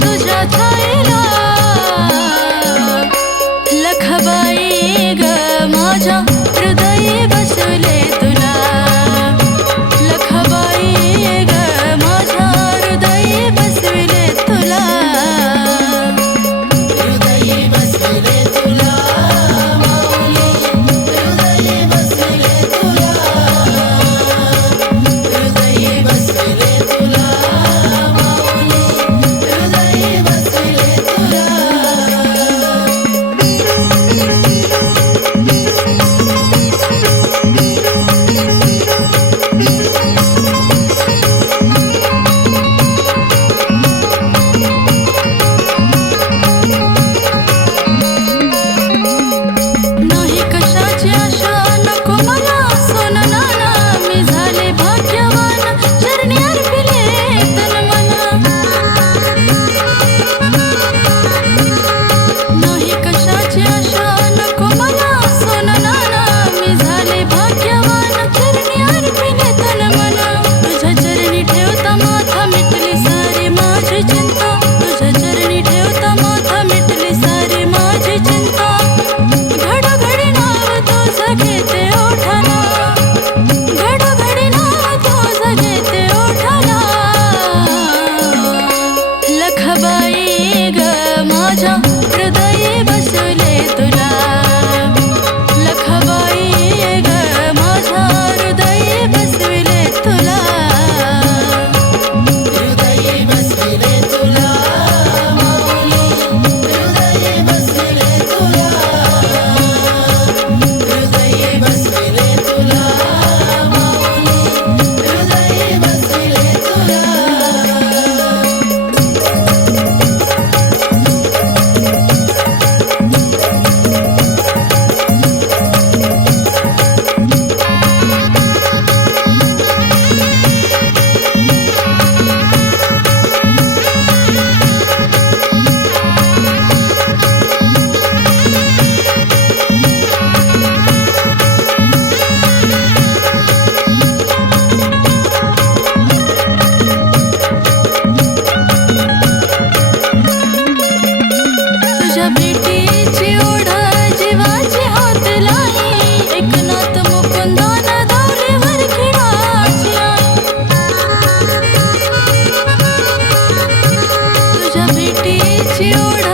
तुझ्या छायेला लखबाई ग माझ्या हृदयी बसले तुला लखबाई ग माझ्या हृदयी बसविले तुला हृदयी बसविले तुला माऊली हृदयी बसविले तुला हृदयी बसविले तुला माऊली हृदयी बसविले तुला नाही कशाची आशा नको मला सोन नाना मी झाले भाग्यवान चरणी अर्पिले तन मन नाही कशाची आशा नको मला सोन नाना मी झाले भाग्यवान चरणी अर्पिले तन मन तुझ्या चरणी ठेवता माथा मिटली सारी माझी चिंता तुझ्या चरणी ठेवता माथा मिटली सारी माझी चिंता घडोघडी नाव तुझं घेते ओठाला घडोघडी नाव तुझं घेते ओठाला लखबाई ग माझ्या हृदयी बसले तुला लखबाई ग माझ्या हृदयी बसविले तुला हृदयी बसविले तुला माऊली हृदयी बसविले तुला हृदयी बसविले तुला माऊली हृदयी बसविले तुला तुझ्या भेटीची ओढ जीवाची होत लाई एकनाथ मुकुंदान धावलीवर खिळाची तुझ्या भेटीची ओढ